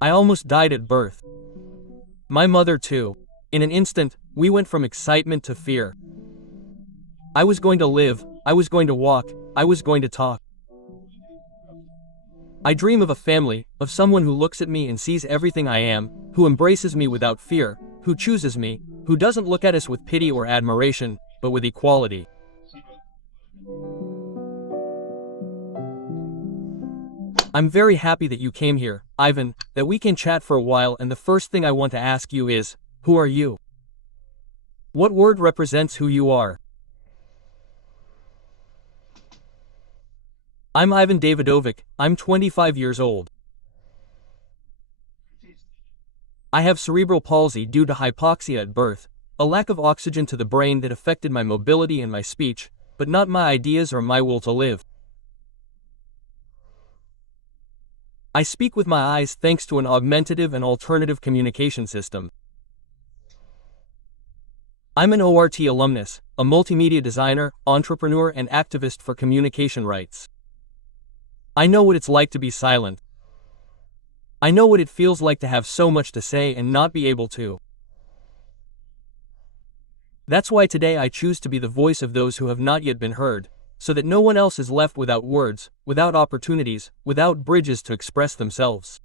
I almost died at birth. My mother too. In an instant, we went from excitement to fear. I was going to live, I was going to walk, I was going to talk. I dream of a family, of someone who looks at me and sees everything I am, who embraces me without fear, who chooses me, who doesn't look at us with pity or admiration, but with equality. I'm very happy that you came here, Ivan, that we can chat for a while, and the first thing I want to ask you is, who are you? What word represents who you are? I'm Ivan Davidovich, I'm 25 years old. I have cerebral palsy due to hypoxia at birth, a lack of oxygen to the brain that affected my mobility and my speech, but not my ideas or my will to live. I speak with my eyes thanks to an augmentative and alternative communication system. I'm an ORT alumnus, a multimedia designer, entrepreneur and activist for communication rights. I know what it's like to be silent. I know what it feels like to have so much to say and not be able to. That's why today I choose to be the voice of those who have not yet been heard, so that no one else is left without words, without opportunities, without bridges to express themselves.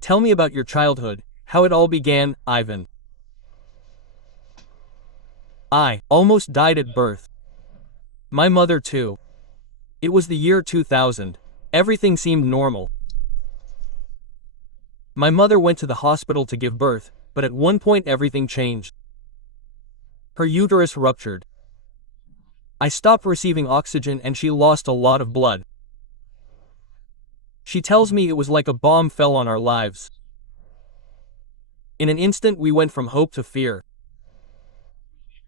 Tell me about your childhood, how it all began, Ivan. I almost died at birth. My mother too. It was the year 2000. Everything seemed normal. My mother went to the hospital to give birth, but at one point everything changed. Her uterus ruptured. I stopped receiving oxygen and she lost a lot of blood. She tells me it was like a bomb fell on our lives. In an instant we went from hope to fear.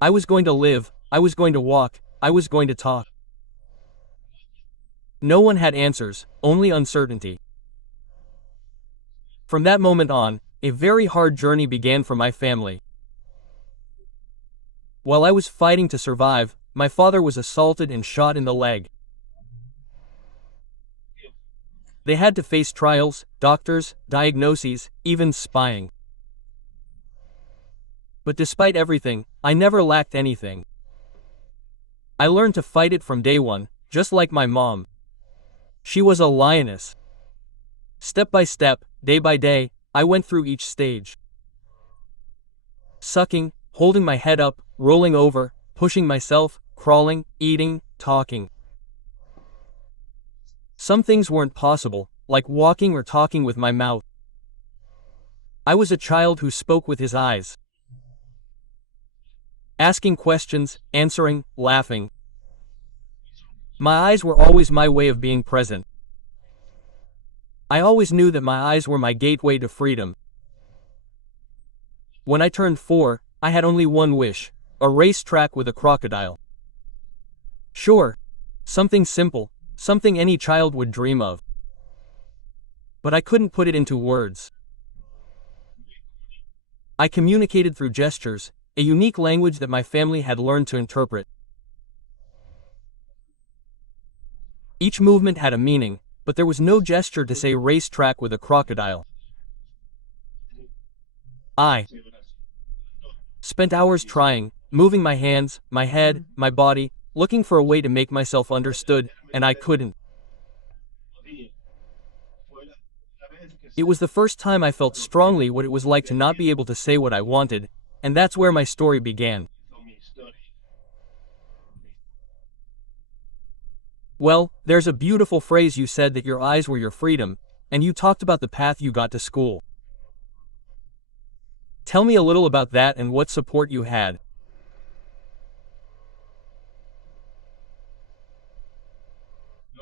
I was going to live, I was going to walk, I was going to talk. No one had answers, only uncertainty. From that moment on, a very hard journey began for my family. While I was fighting to survive, my father was assaulted and shot in the leg. They had to face trials, doctors, diagnoses, even spying. But despite everything, I never lacked anything. I learned to fight it from day one, just like my mom. She was a lioness. Step by step, day by day, I went through each stage. Sucking, holding my head up, rolling over, pushing myself, crawling, eating, talking. Some things weren't possible, like walking or talking with my mouth. I was a child who spoke with his eyes. Asking questions, answering, laughing. My eyes were always my way of being present. I always knew that my eyes were my gateway to freedom. When I turned 4, I had only one wish, a racetrack with a crocodile. Sure, something simple, something any child would dream of. But I couldn't put it into words. I communicated through gestures, a unique language that my family had learned to interpret. Each movement had a meaning, but there was no gesture to say racetrack with a crocodile. I spent hours trying, moving my hands, my head, my body, looking for a way to make myself understood, and I couldn't. It was the first time I felt strongly what it was like to not be able to say what I wanted, and that's where my story began. Well, there's a beautiful phrase you said that your eyes were your freedom, and you talked about the path you got to school. Tell me a little about that and what support you had.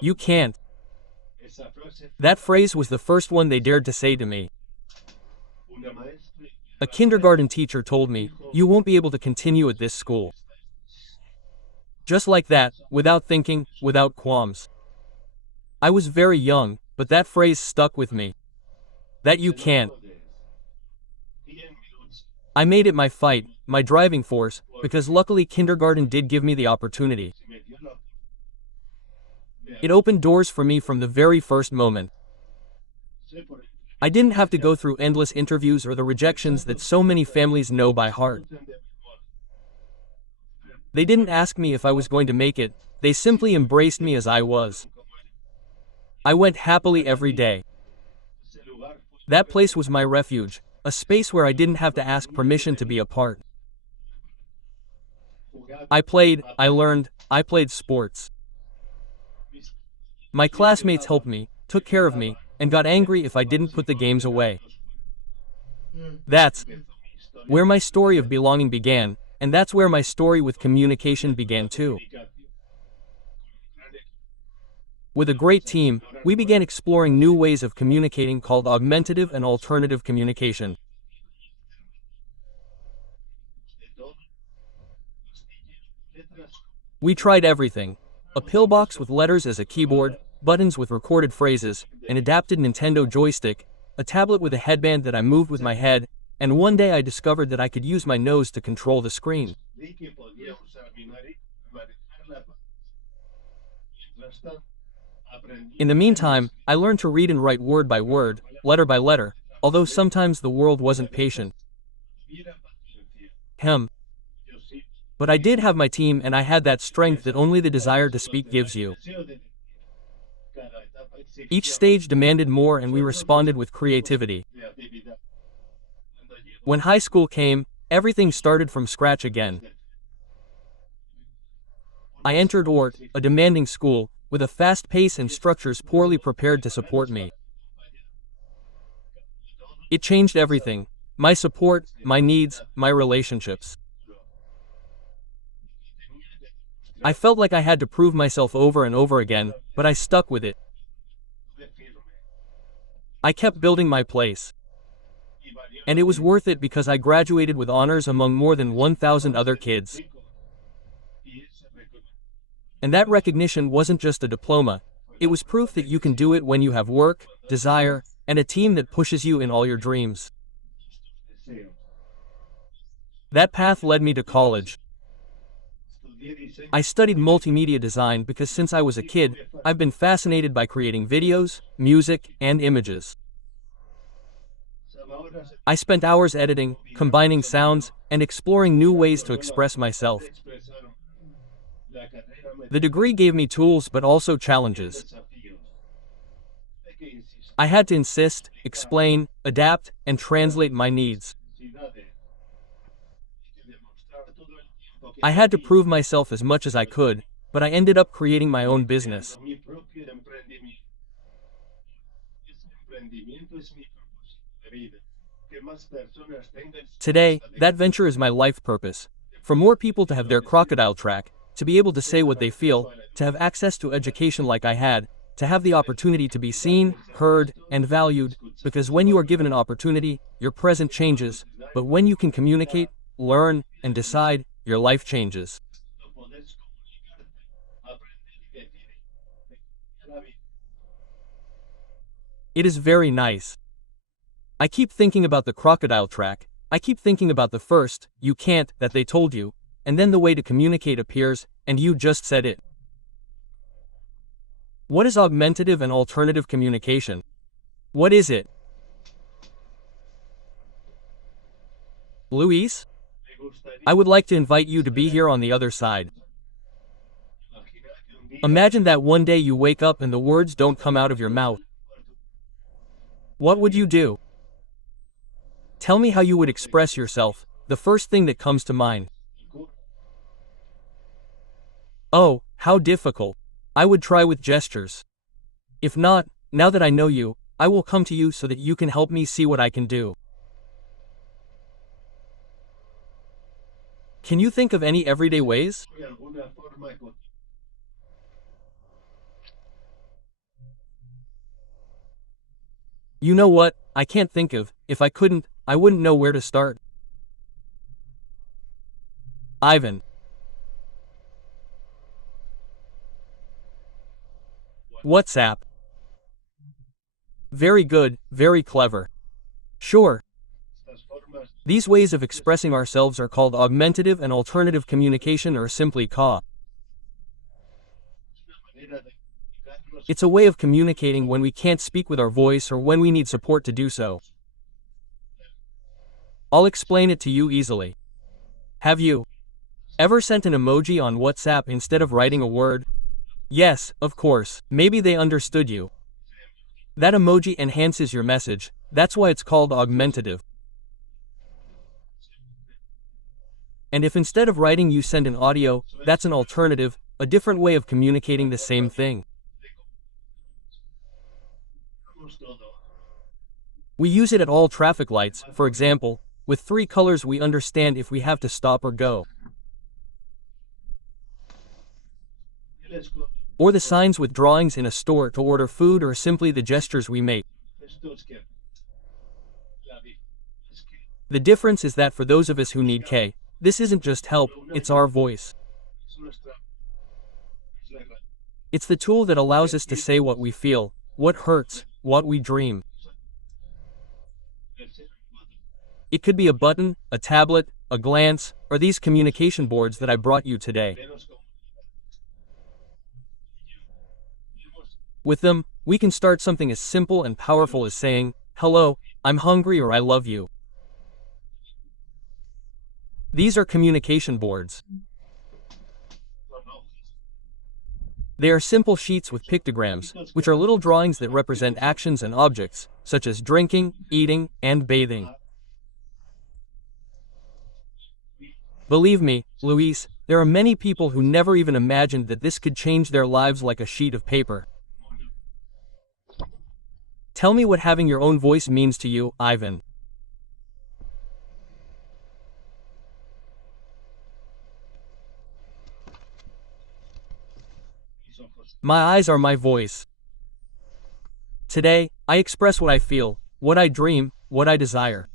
You can't. That phrase was the first one they dared to say to me. A kindergarten teacher told me, "You won't be able to continue at this school." Just like that, without thinking, without qualms. I was very young, but that phrase stuck with me. That you can't. I made it my fight, my driving force, because luckily kindergarten did give me the opportunity. It opened doors for me from the very first moment. I didn't have to go through endless interviews or the rejections that so many families know by heart. They didn't ask me if I was going to make it, they simply embraced me as I was. I went happily every day. That place was my refuge, a space where I didn't have to ask permission to be a part. I played, I learned, I played sports. My classmates helped me, took care of me, and got angry if I didn't put the games away. That's where my story of belonging began, and that's where my story with communication began too. With a great team, we began exploring new ways of communicating called augmentative and alternative communication. We tried everything. A pillbox with letters as a keyboard, buttons with recorded phrases, an adapted Nintendo joystick, a tablet with a headband that I moved with my head, and one day I discovered that I could use my nose to control the screen. In the meantime, I learned to read and write word by word, letter by letter, although sometimes the world wasn't patient. But I did have my team and I had that strength that only the desire to speak gives you. Each stage demanded more and we responded with creativity. When high school came, everything started from scratch again. I entered ORT, a demanding school, with a fast pace and structures poorly prepared to support me. It changed everything: my support, my needs, my relationships. I felt like I had to prove myself over and over again, but I stuck with it. I kept building my place. And it was worth it because I graduated with honors among more than 1,000 other kids. And that recognition wasn't just a diploma, it was proof that you can do it when you have work, desire, and a team that pushes you in all your dreams. That path led me to college. I studied multimedia design because since I was a kid, I've been fascinated by creating videos, music, and images. I spent hours editing, combining sounds, and exploring new ways to express myself. The degree gave me tools but also challenges. I had to insist, explain, adapt, and translate my needs. I had to prove myself as much as I could, but I ended up creating my own business. Today, that venture is my life purpose. For more people to have their crocodile track, to be able to say what they feel, to have access to education like I had, to have the opportunity to be seen, heard, and valued, because when you are given an opportunity, your present changes, but when you can communicate, learn, and decide, your life changes. It is very nice. I keep thinking about the crocodile track, I keep thinking about the first, you can't, that they told you, and then the way to communicate appears, and you just said it. What is augmentative and alternative communication? What is it? Luis? I would like to invite you to be here on the other side. Imagine that one day you wake up and the words don't come out of your mouth. What would you do? Tell me how you would express yourself, the first thing that comes to mind. Oh, how difficult. I would try with gestures. If not, now that I know you, I will come to you so that you can help me see what I can do. Can you think of any everyday ways? You know what, I can't think of, if I couldn't, I wouldn't know where to start. Ivan. WhatsApp. Very good, very clever. Sure. These ways of expressing ourselves are called augmentative and alternative communication or simply CAW. It's a way of communicating when we can't speak with our voice or when we need support to do so. I'll explain it to you easily. Have you ever sent an emoji on WhatsApp instead of writing a word? Yes, of course. Maybe they understood you. That emoji enhances your message. That's why it's called augmentative. And if instead of writing you send an audio, that's an alternative, a different way of communicating the same thing. We use it at all traffic lights, for example. With 3 colors we understand if we have to stop or go. Or the signs with drawings in a store to order food, or simply the gestures we make. The difference is that for those of us who need K, this isn't just help, it's our voice. It's the tool that allows us to say what we feel, what hurts, what we dream. It could be a button, a tablet, a glance, or these communication boards that I brought you today. With them, we can start something as simple and powerful as saying, "Hello, I'm hungry," or "I love you." These are communication boards. They are simple sheets with pictograms, which are little drawings that represent actions and objects, such as drinking, eating, and bathing. Believe me, Luis, there are many people who never even imagined that this could change their lives like a sheet of paper. Tell me what having your own voice means to you, Ivan. My eyes are my voice. Today, I express what I feel, what I dream, what I desire.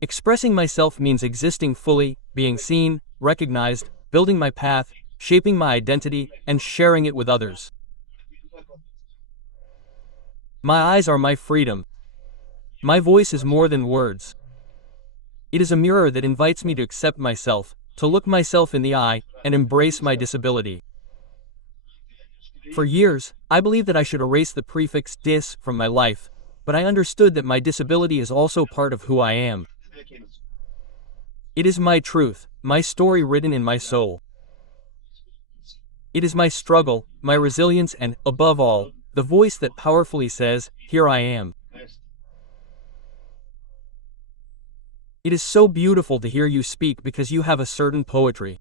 Expressing myself means existing fully, being seen, recognized, building my path, shaping my identity, and sharing it with others. My eyes are my freedom. My voice is more than words. It is a mirror that invites me to accept myself, to look myself in the eye, and embrace my disability. For years, I believed that I should erase the prefix dis from my life, but I understood that my disability is also part of who I am. It is my truth, my story written in my soul. It is my struggle, my resilience, and, above all, the voice that powerfully says, "Here I am." It is so beautiful to hear you speak because you have a certain poetry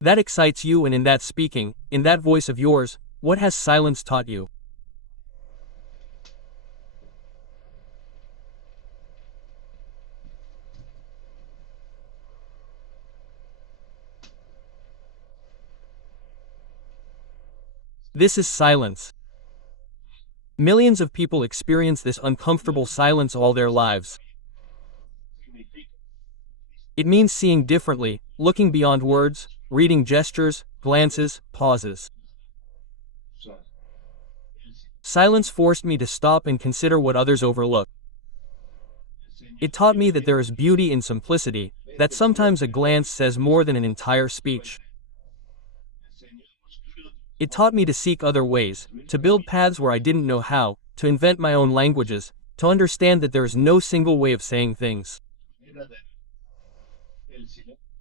that excites you, and in that speaking, in that voice of yours, what has silence taught you? This is silence. Millions of people experience this uncomfortable silence all their lives. It means seeing differently, looking beyond words, reading gestures, glances, pauses. Silence forced me to stop and consider what others overlook. It taught me that there is beauty in simplicity, that sometimes a glance says more than an entire speech. It taught me to seek other ways, to build paths where I didn't know how, to invent my own languages, to understand that there is no single way of saying things.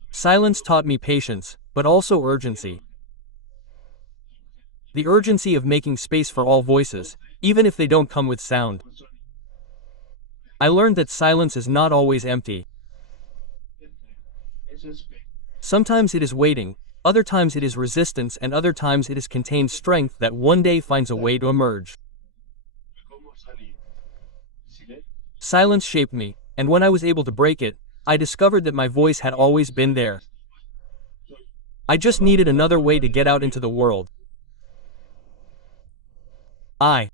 Silence taught me patience, but also urgency. The urgency of making space for all voices, even if they don't come with sound. I learned that silence is not always empty. Sometimes it is waiting, other times it is resistance, and other times it is contained strength that one day finds a way to emerge. Silence shaped me, and when I was able to break it, I discovered that my voice had always been there. I just needed another way to get out into the world. I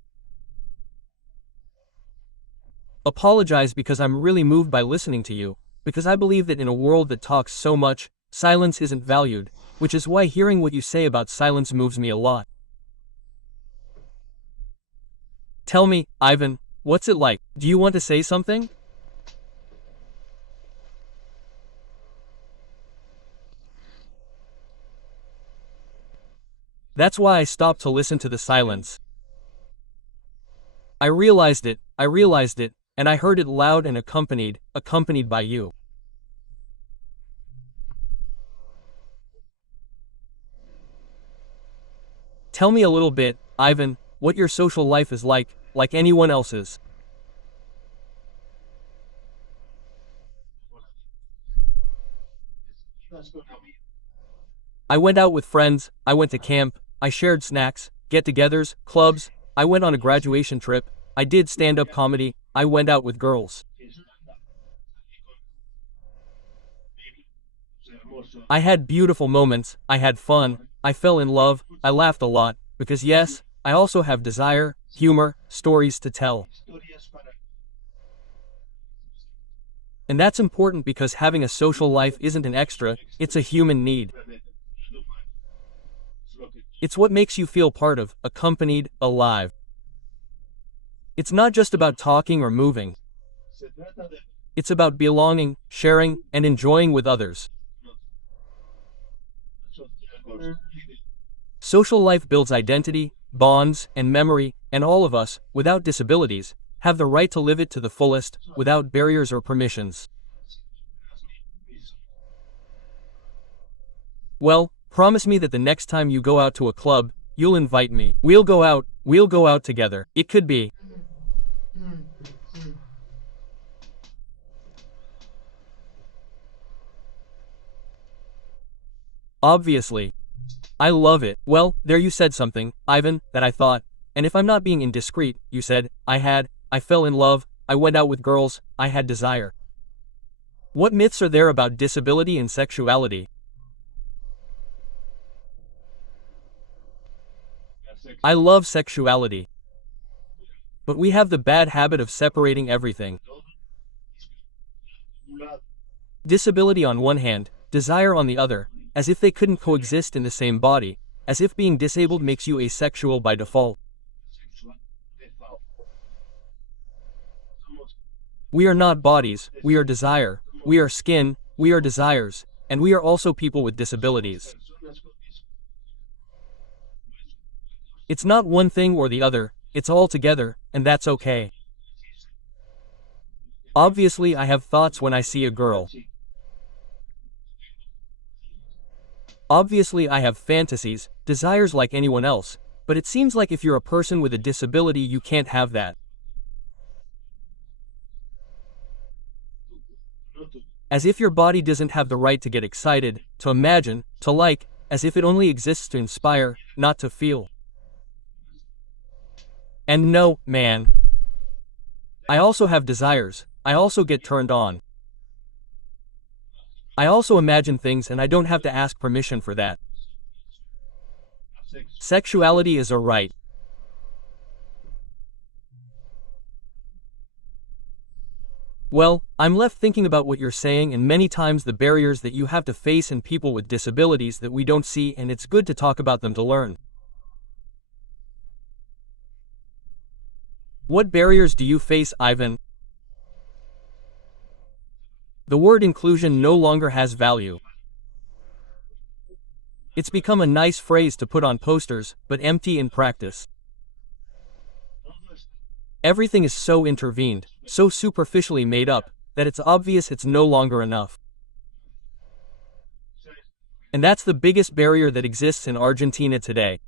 apologize because I'm really moved by listening to you, because I believe that in a world that talks so much, silence isn't valued, which is why hearing what you say about silence moves me a lot. Tell me, Ivan, what's it like? Do you want to say something? That's why I stopped to listen to the silence. I realized it, and I heard it loud and accompanied by you. Tell me a little bit, Ivan, what your social life is like anyone else's. I went out with friends, I went to camp, I shared snacks, get-togethers, clubs, I went on a graduation trip, I did stand-up comedy, I went out with girls. I had beautiful moments, I had fun, I fell in love, I laughed a lot, because yes, I also have desire, humor, stories to tell. And that's important because having a social life isn't an extra, it's a human need. It's what makes you feel part of, accompanied, alive. It's not just about talking or moving. It's about belonging, sharing, and enjoying with others. Social life builds identity, bonds, and memory, and all of us, without disabilities, have the right to live it to the fullest, without barriers or permissions. Well, promise me that the next time you go out to a club, you'll invite me. We'll go out together. It could be. Obviously. I love it. Well, there you said something, Ivan, that I thought, and if I'm not being indiscreet, you said, I fell in love, I went out with girls, I had desire. What myths are there about disability and sexuality? I love sexuality. But we have the bad habit of separating everything. Disability on one hand, desire on the other, as if they couldn't coexist in the same body, as if being disabled makes you asexual by default. We are not bodies, we are desire, we are skin, we are desires, and we are also people with disabilities. It's not one thing or the other, it's all together, and that's okay. Obviously, I have thoughts when I see a girl. Obviously, I have fantasies, desires like anyone else, but it seems like if you're a person with a disability, you can't have that. As if your body doesn't have the right to get excited, to imagine, to like, as if it only exists to inspire, not to feel. And no, man. I also have desires, I also get turned on. I also imagine things and I don't have to ask permission for that. Sexuality is a right. Well, I'm left thinking about what you're saying and many times the barriers that you have to face in people with disabilities that we don't see, and it's good to talk about them to learn. What barriers do you face, Ivan? The word inclusion no longer has value. It's become a nice phrase to put on posters, but empty in practice. Everything is so intervened, so superficially made up, that it's obvious it's no longer enough. And that's the biggest barrier that exists in Argentina today.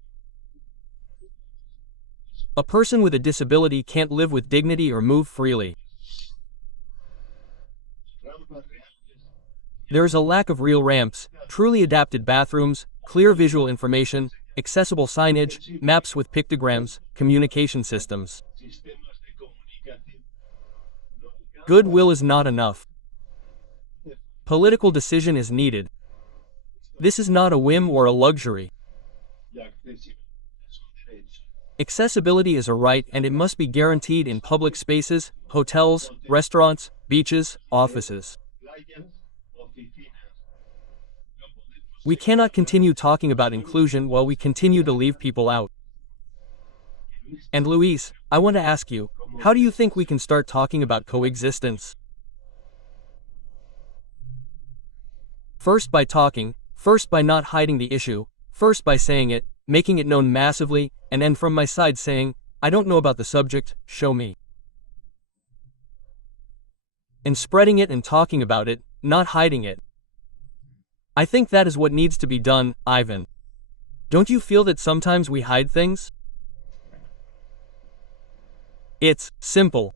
A person with a disability can't live with dignity or move freely. There is a lack of real ramps, truly adapted bathrooms, clear visual information, accessible signage, maps with pictograms, communication systems. Goodwill is not enough. Political decision is needed. This is not a whim or a luxury. Accessibility is a right and it must be guaranteed in public spaces, hotels, restaurants, beaches, offices. We cannot continue talking about inclusion while we continue to leave people out. And Luis, I want to ask you, how do you think we can start talking about coexistence? First by talking, first by not hiding the issue, first by saying it, making it known massively, and then from my side saying, I don't know about the subject, show me. And spreading it and talking about it, not hiding it. I think that is what needs to be done, Ivan. Don't you feel that sometimes we hide things? It's simple.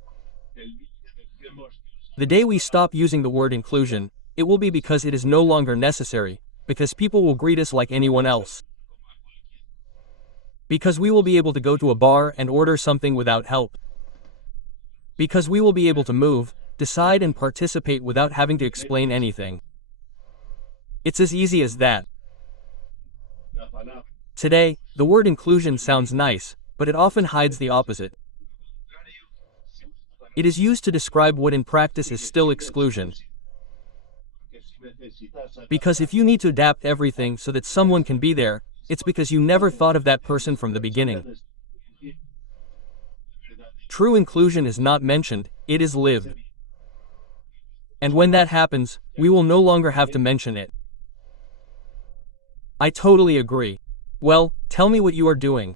The day we stop using the word inclusion, it will be because it is no longer necessary, because people will greet us like anyone else. Because we will be able to go to a bar and order something without help. Because we will be able to move, decide and participate without having to explain anything. It's as easy as that. Today, the word inclusion sounds nice, but it often hides the opposite. It is used to describe what in practice is still exclusion. Because if you need to adapt everything so that someone can be there, it's because you never thought of that person from the beginning. True inclusion is not mentioned, it is lived. And when that happens, we will no longer have to mention it. I totally agree. Well, tell me what you are doing.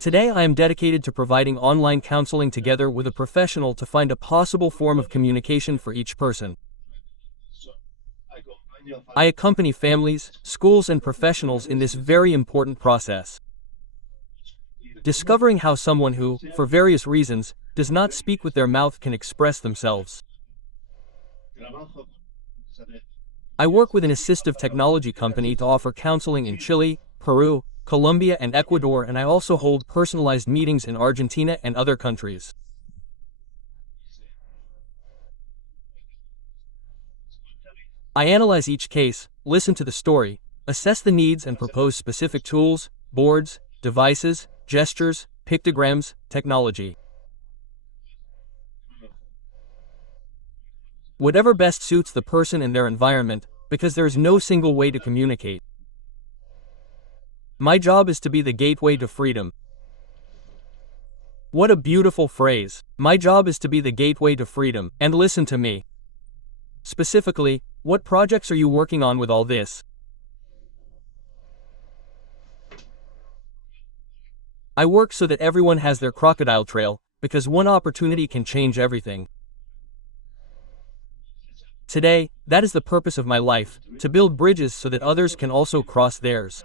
Today I am dedicated to providing online counseling together with a professional to find a possible form of communication for each person. I accompany families, schools and professionals in this very important process. Discovering how someone who, for various reasons, does not speak with their mouth can express themselves. I work with an assistive technology company to offer counseling in Chile, Peru, Colombia and Ecuador, and I also hold personalized meetings in Argentina and other countries. I analyze each case, listen to the story, assess the needs and propose specific tools, boards, devices, gestures, pictograms, technology. Whatever best suits the person and their environment, because there is no single way to communicate. My job is to be the gateway to freedom. What a beautiful phrase. My job is to be the gateway to freedom. And listen to me. Specifically, what projects are you working on with all this? I work so that everyone has their crocodile trail, because one opportunity can change everything. Today, that is the purpose of my life, to build bridges so that others can also cross theirs.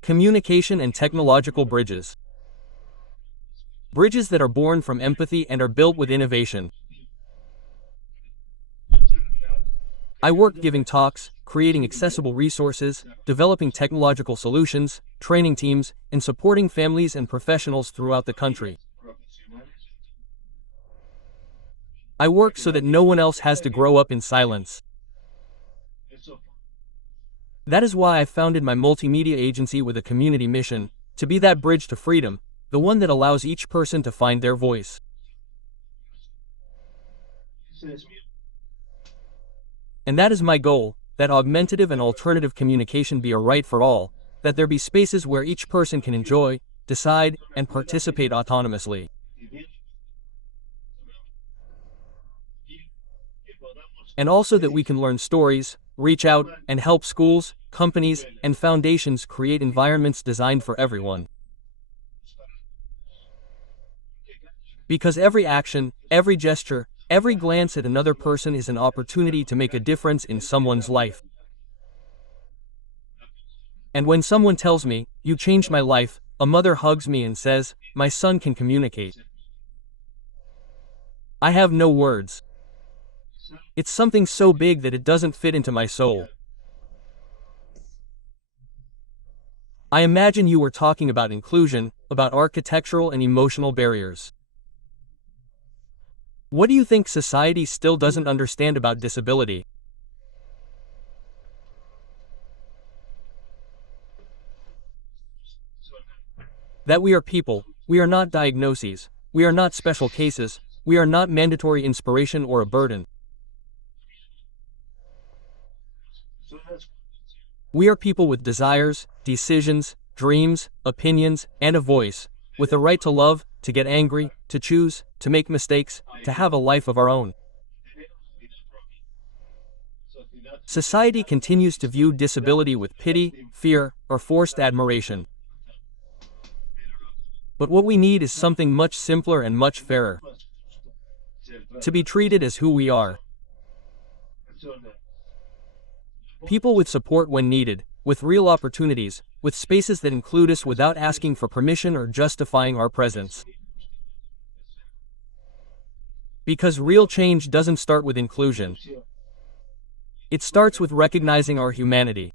Communication and technological bridges. Bridges that are born from empathy and are built with innovation. I work giving talks, creating accessible resources, developing technological solutions, training teams, and supporting families and professionals throughout the country. I work so that no one else has to grow up in silence. That is why I founded my multimedia agency with a community mission, to be that bridge to freedom, the one that allows each person to find their voice. And that is my goal, that augmentative and alternative communication be a right for all, that there be spaces where each person can enjoy, decide, and participate autonomously. And also that we can learn stories, reach out, and help schools, companies, and foundations create environments designed for everyone. Because every action, every gesture, every glance at another person is an opportunity to make a difference in someone's life. And when someone tells me, "You changed my life," a mother hugs me and says, "My son can communicate." I have no words. It's something so big that it doesn't fit into my soul. I imagine you were talking about inclusion, about architectural and emotional barriers. What do you think society still doesn't understand about disability? That we are people, we are not diagnoses, we are not special cases, we are not mandatory inspiration or a burden. We are people with desires, decisions, dreams, opinions, and a voice, with a right to love, to get angry, to choose, to make mistakes, to have a life of our own. Society continues to view disability with pity, fear, or forced admiration. But what we need is something much simpler and much fairer. To be treated as who we are. People with support when needed, with real opportunities, with spaces that include us without asking for permission or justifying our presence. Because real change doesn't start with inclusion. It starts with recognizing our humanity.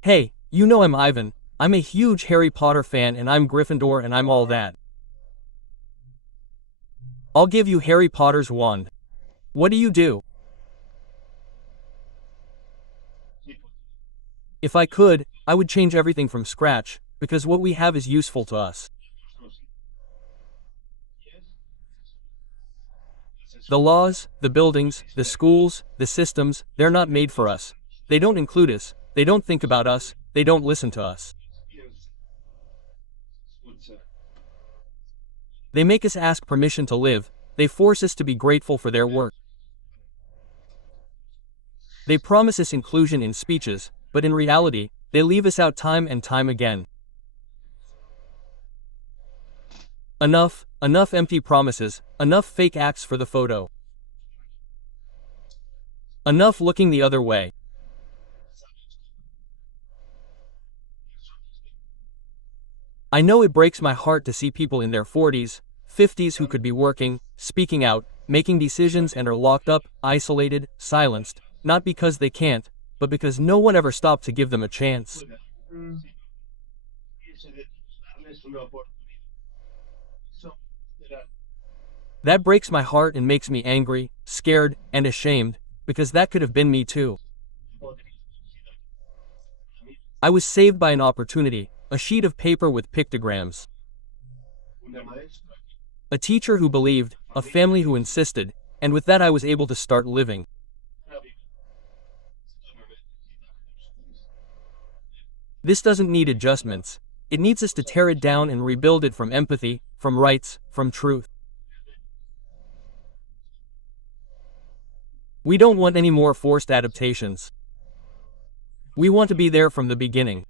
Hey, you know I'm Ivan. I'm a huge Harry Potter fan and I'm Gryffindor and I'm all that. I'll give you Harry Potter's wand. What do you do? If I could, I would change everything from scratch, because what we have is useful to us. The laws, the buildings, the schools, the systems, they're not made for us. They don't include us, they don't think about us, they don't listen to us. They make us ask permission to live, they force us to be grateful for their work. They promise us inclusion in speeches, but in reality, they leave us out time and time again. Enough empty promises, enough fake acts for the photo. Enough looking the other way. I know it breaks my heart to see people in their 40s, 50s who could be working, speaking out, making decisions and are locked up, isolated, silenced, not because they can't, but because no one ever stopped to give them a chance. That breaks my heart and makes me angry, scared, and ashamed, because that could have been me too. I was saved by an opportunity, a sheet of paper with pictograms. A teacher who believed, a family who insisted, and with that I was able to start living. This doesn't need adjustments. It needs us to tear it down and rebuild it from empathy, from rights, from truth. We don't want any more forced adaptations. We want to be there from the beginning.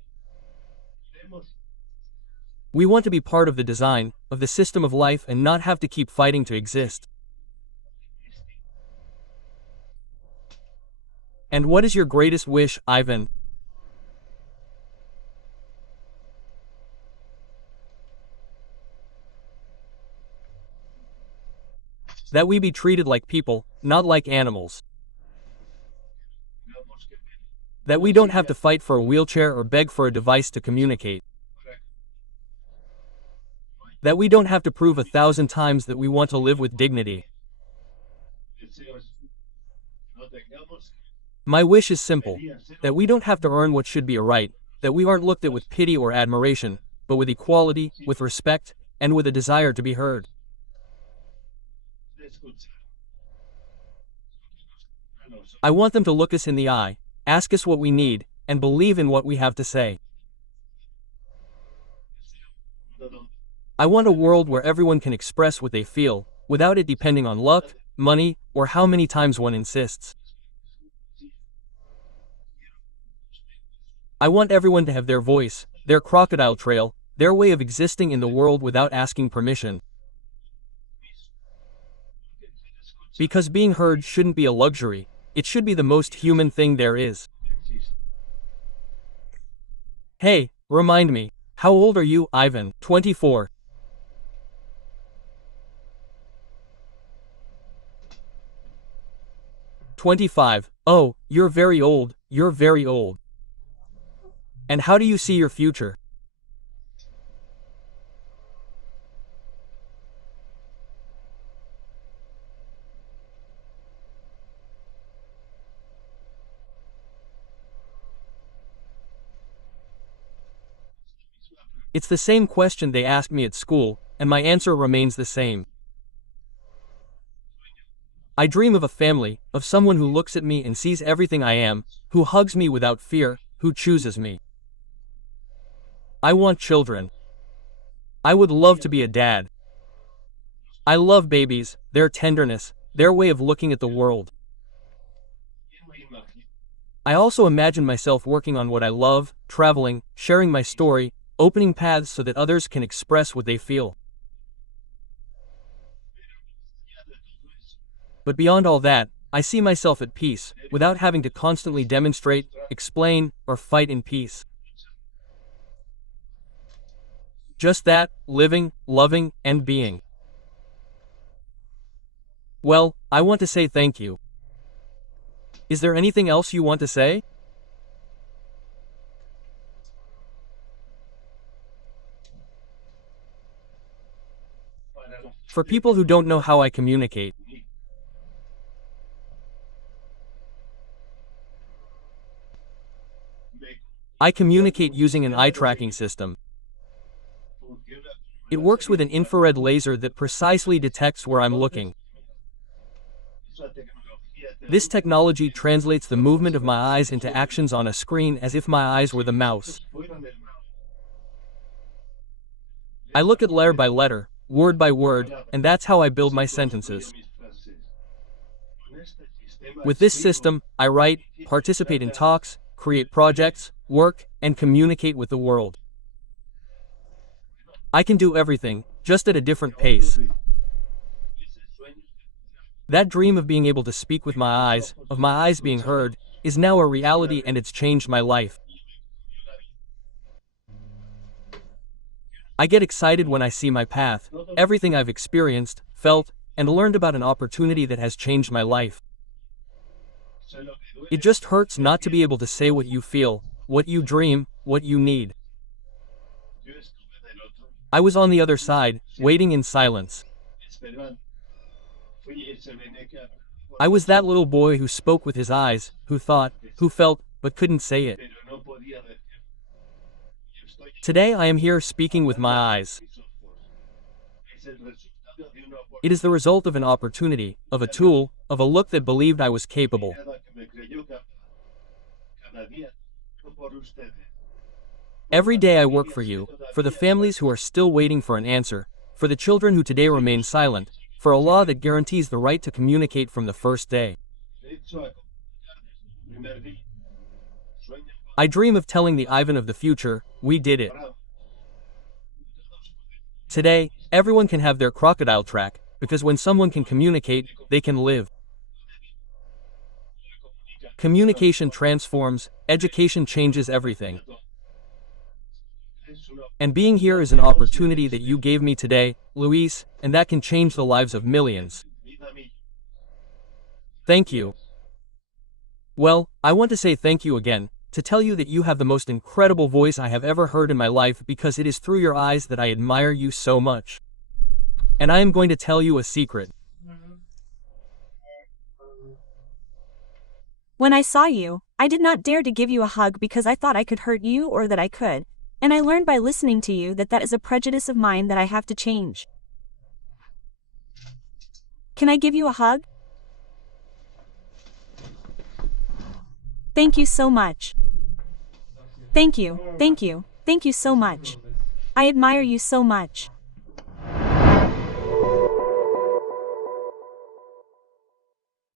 We want to be part of the design, of the system of life and not have to keep fighting to exist. And what is your greatest wish, Ivan? That we be treated like people, not like animals. That we don't have to fight for a wheelchair or beg for a device to communicate. That we don't have to prove 1,000 times that we want to live with dignity. My wish is simple, that we don't have to earn what should be a right, that we aren't looked at with pity or admiration, but with equality, with respect, and with a desire to be heard. I want them to look us in the eye, ask us what we need, and believe in what we have to say. I want a world where everyone can express what they feel, without it depending on luck, money, or how many times one insists. I want everyone to have their voice, their crocodile trail, their way of existing in the world without asking permission. Because being heard shouldn't be a luxury, it should be the most human thing there is. Hey, remind me, how old are you, Ivan? 24. 25. Oh, you're very old, you're very old. And how do you see your future? It's the same question they asked me at school, and my answer remains the same. I dream of a family, of someone who looks at me and sees everything I am, who hugs me without fear, who chooses me. I want children. I would love to be a dad. I love babies, their tenderness, their way of looking at the world. I also imagine myself working on what I love, traveling, sharing my story, opening paths so that others can express what they feel. But beyond all that, I see myself at peace, without having to constantly demonstrate, explain, or fight in peace. Just that, living, loving, and being. Well, I want to say thank you. Is there anything else you want to say? For people who don't know how I communicate, I communicate using an eye tracking system. It works with an infrared laser that precisely detects where I'm looking. This technology translates the movement of my eyes into actions on a screen as if my eyes were the mouse. I look at letter by letter, word by word, and that's how I build my sentences. With this system, I write, participate in talks, create projects, work, and communicate with the world. I can do everything, just at a different pace. That dream of being able to speak with my eyes, of my eyes being heard, is now a reality, and it's changed my life. I get excited when I see my path, everything I've experienced, felt, and learned about an opportunity that has changed my life. It just hurts not to be able to say what you feel, what you dream, what you need. I was on the other side, waiting in silence. I was that little boy who spoke with his eyes, who thought, who felt, but couldn't say it. Today I am here speaking with my eyes. It is the result of an opportunity, of a tool, of a look that believed I was capable. Every day I work for you, for the families who are still waiting for an answer, for the children who today remain silent, for a law that guarantees the right to communicate from the first day. I dream of telling the Ivan of the future, we did it. Today, everyone can have their crocodile track, because when someone can communicate, they can live. Communication transforms, education changes everything. And being here is an opportunity that you gave me today, Luis, and that can change the lives of millions. Thank you. Well, I want to say thank you again, to tell you that you have the most incredible voice I have ever heard in my life, because it is through your eyes that I admire you so much. And I am going to tell you a secret. When I saw you, I did not dare to give you a hug because I thought I could hurt you or that I could. And I learned by listening to you that that is a prejudice of mine that I have to change. Can I give you a hug? Thank you so much. Thank you, thank you, thank you so much. I admire you so much.